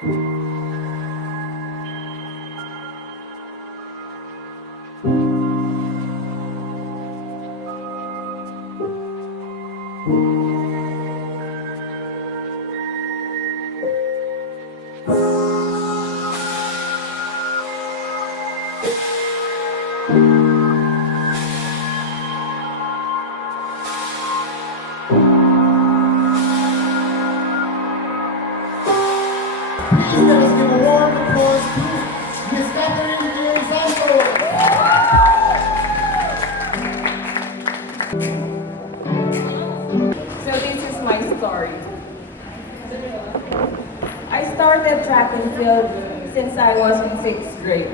Please let us give a warm applause to Miss Santos. So this is my story. I started track and field since I was in 6th grade.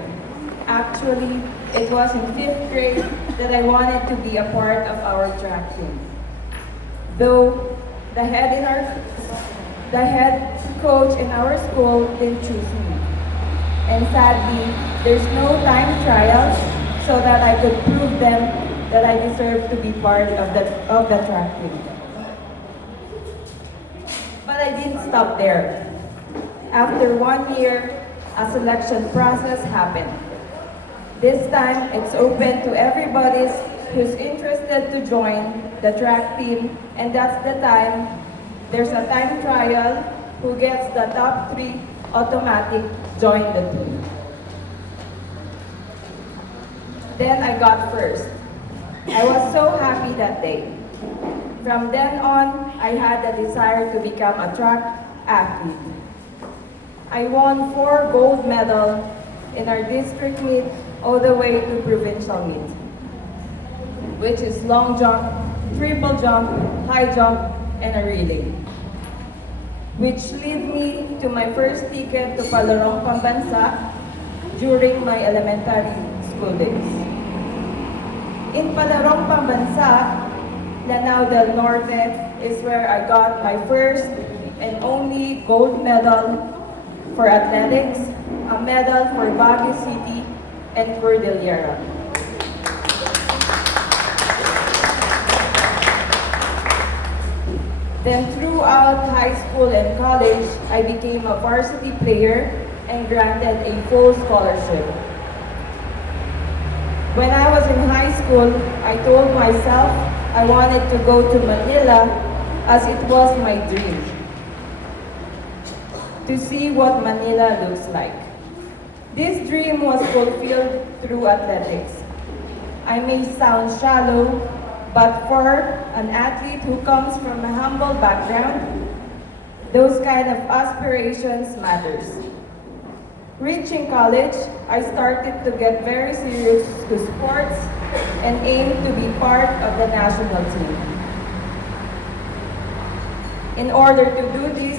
Actually, it was in 5th grade that I wanted to be a part of our track team. Though the head coach in our school didn't choose me. And sadly, there's no time trials so that I could prove them that I deserve to be part of the track team. But I didn't stop there. After 1 year, a selection process happened. This time, it's open to everybody who's interested to join the track team, and that's the time there's a time trial. Who gets the top 3 automatic join the team. Then I got first. I was so happy that day. From then on, I had the desire to become a track athlete. I won 4 gold medals in our district meet all the way to provincial meet, which is long jump, triple jump, high jump, and a relay, which led me to my first ticket to Palarong Pambansa during my elementary school days. In Palarong Pambansa, Lanao del Norte is where I got my first and only gold medal for athletics, a medal for Baguio City and Cordillera. Then throughout high school and college, I became a varsity player and granted a full scholarship. When I was in high school, I told myself I wanted to go to Manila as it was my dream to see what Manila looks like. This dream was fulfilled through athletics. I may sound shallow, but for an athlete who comes from a humble background, those kind of aspirations matters. Reaching college, I started to get very serious to sports and aimed to be part of the national team. In order to do this,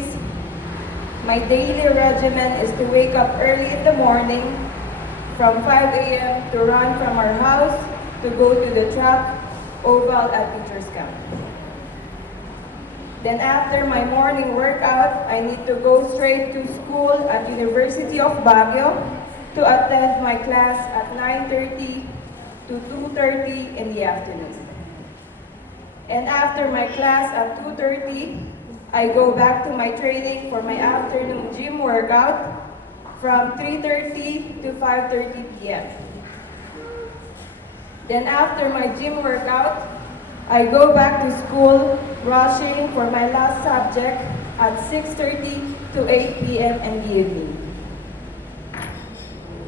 my daily regimen is to wake up early in the morning from 5 a.m. to run from our house to go to the track oval at teacher's camp. Then after my morning workout, I need to go straight to school at University of Baguio to attend my class at 9:30 to 2:30 in the afternoon. And after my class at 2:30, I go back to my training for my afternoon gym workout from 3:30 to 5:30 p.m. Then after my gym workout, I go back to school rushing for my last subject at 6:30 to 8 p.m. in the evening.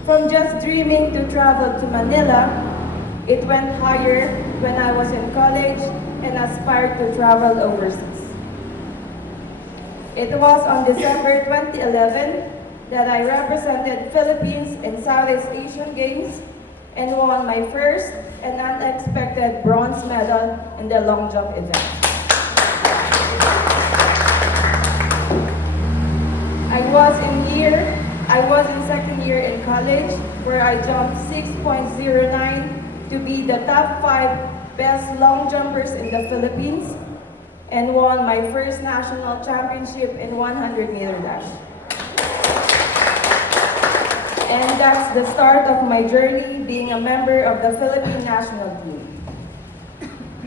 From just dreaming to travel to Manila, it went higher when I was in college and aspired to travel overseas. It was on December 2011 that I represented Philippines in Southeast Asian Games and won my first and unexpected bronze medal in the long jump event. I was in second year in college where I jumped 6.09 to be the top 5 best long jumpers in the Philippines and won my first national championship in 100-meter dash. And that's the start of my journey being a member of the Philippine national team.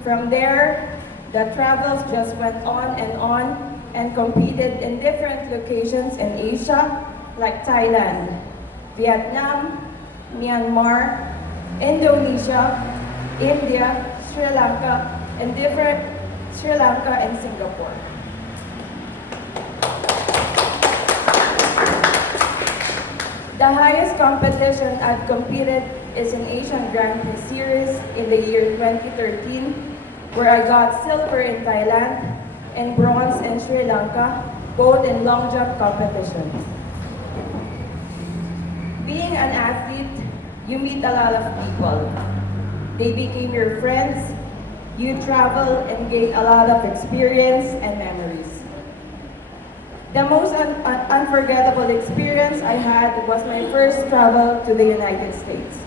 From there, the travels just went on and on and competed in different locations in Asia like Thailand, Vietnam, Myanmar, Indonesia, India, Sri Lanka, and Singapore. The highest competition I've competed is in Asian Grand Prix Series in the year 2013, where I got silver in Thailand and bronze in Sri Lanka, both in long jump competition. Being an athlete, you meet a lot of people. They became your friends, you travel and gain a lot of experience and memories. The most unforgettable experience I had was my first travel to the United States.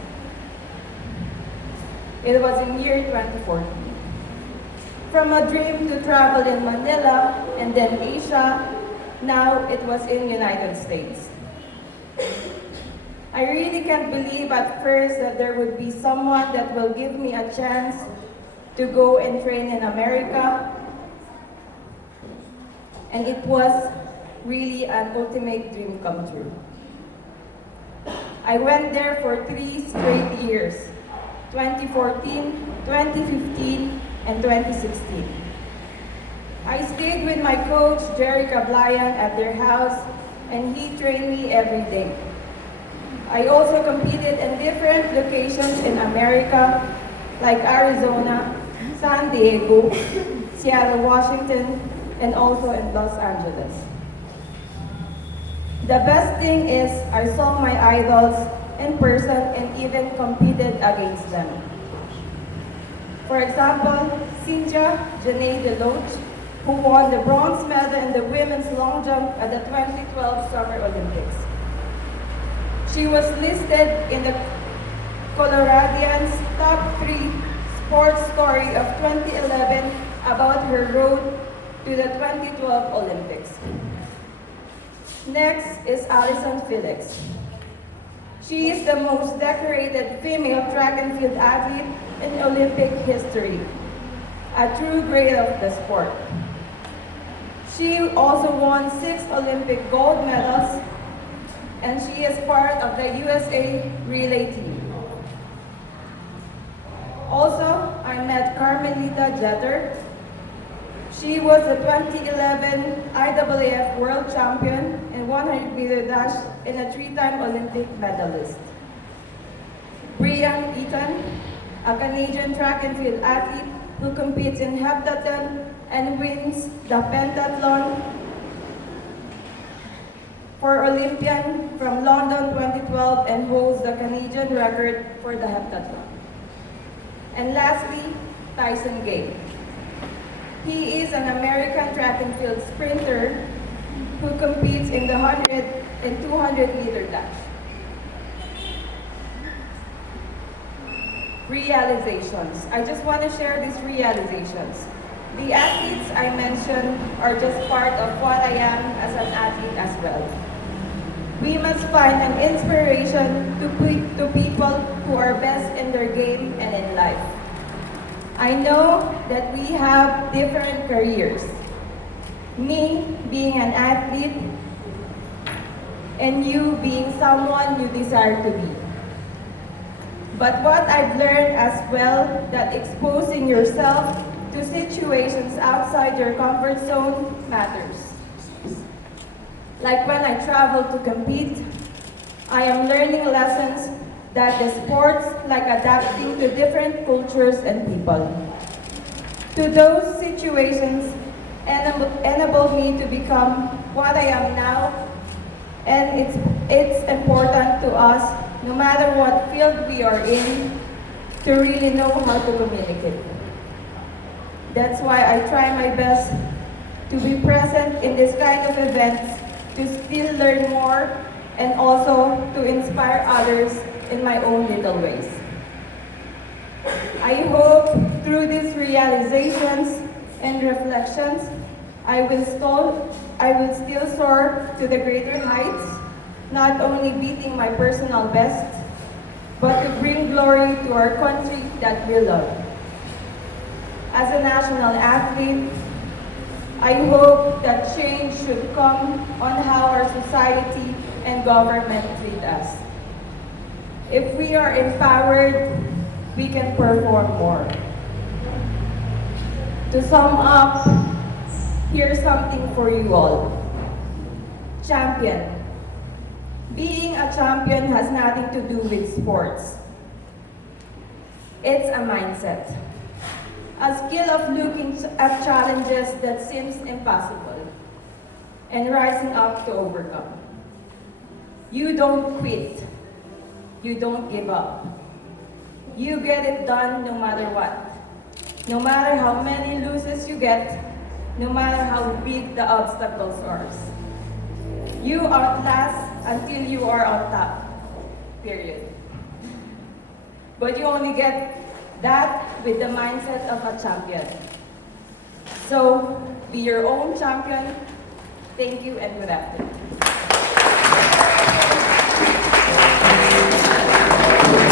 It was in year 2014. From a dream to travel in Manila and then Asia, now it was in United States. I really can't believe at first that there would be someone that will give me a chance to go and train in America. And it was really an ultimate dream come true. I went there for 3 straight years, 2014, 2015, and 2016. I stayed with my coach, Jerry Cablayan, at their house, and he trained me every day. I also competed in different locations in America, like Arizona, San Diego, Seattle, Washington, and also in Los Angeles. The best thing is I saw my idols in person and even competed against them. For example, Cynthia Janae Deloach, who won the bronze medal in the women's long jump at the 2012 Summer Olympics. She was listed in the Coloradians' top 3 sports story of 2011 about her road to the 2012 Olympics. Next is Allyson Felix. She is the most decorated female track and field athlete in Olympic history, a true grade of the sport. She also won 6 Olympic gold medals, and she is part of the USA relay team. Also, I met Carmelita Jeter. She was the 2011 IAAF World Champion in 100-meter dash and a 3-time Olympic medalist. Brian Eaton, a Canadian track and field athlete who competes in heptathlon and wins the pentathlon for Olympian from London 2012 and holds the Canadian record for the heptathlon. And lastly, Tyson Gay. He is an American track and field sprinter who competes in the 100 and 200-meter dash. Realizations. I just want to share these realizations. The athletes I mentioned are just part of what I am as an athlete as well. We must find an inspiration to people who are best in their game and in life. I know that we have different careers. Me being an athlete, and you being someone you desire to be. But what I've learned as well, that exposing yourself to situations outside your comfort zone matters. Like when I travel to compete, I am learning lessons that the sports, like adapting to different cultures and people. To those situations enabled me to become what I am now, and it's important to us, no matter what field we are in, to really know how to communicate. That's why I try my best to be present in this kind of events, to still learn more, and also to inspire others in my own little ways. I hope through these realizations and reflections, I will still soar to the greater heights, not only beating my personal best, but to bring glory to our country that we love. As a national athlete, I hope that change should come on how our society and government treat us. If we are empowered, we can perform more. To sum up, here's something for you all. Champion. Being a champion has nothing to do with sports. It's a mindset. A skill of looking at challenges that seems impossible and rising up to overcome. You don't quit. You don't give up. You get it done no matter what. No matter how many losses you get, no matter how big the obstacles are. You outlast until you are on top, period. But you only get that with the mindset of a champion. So, be your own champion. Thank you and good afternoon.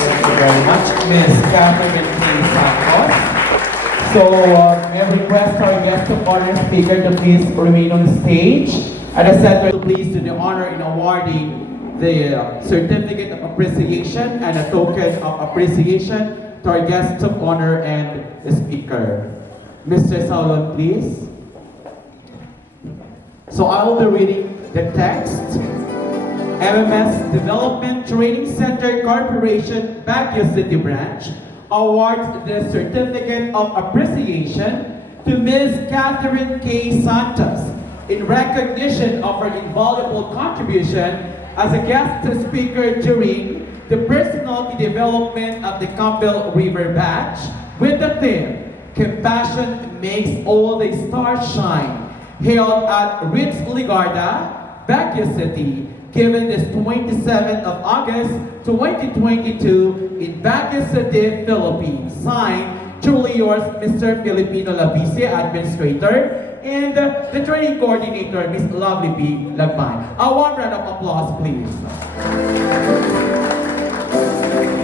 Thank you very much, Ms. Catherine Khay Santos. So, may I request our guest of honor speaker to please remain on stage. At the center, please do the honor in awarding the certificate of appreciation and a token of appreciation to our guest of honor and the speaker. Mr. Saulon, please. So I will be reading the text. MMS Development Training Center Corporation, Baguio City Branch, awards the certificate of appreciation to Ms. Catherine Khay Santos in recognition of her invaluable contribution as a guest speaker during the personality development of the Campbell River Batch with the theme, Compassion Makes All the Stars Shine, held at Ritz Ligarda, Baguio City, given this 27th of August 2022 in Baguio City, Philippines. Signed, truly yours, Mr. Filipino Labice, Administrator, and the training coordinator, Ms. Lovely B. Lagman. A warm round of applause, please.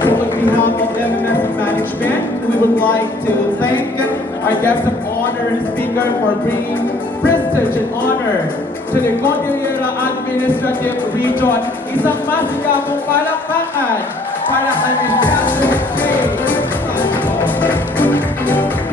So on behalf of MMS Management, we would like to thank our guest of honor and speaker for bringing prestige and honor to the Cordillera Administrative Region. Isang masigabong palakpakan para kay Ms. Catherine Khay.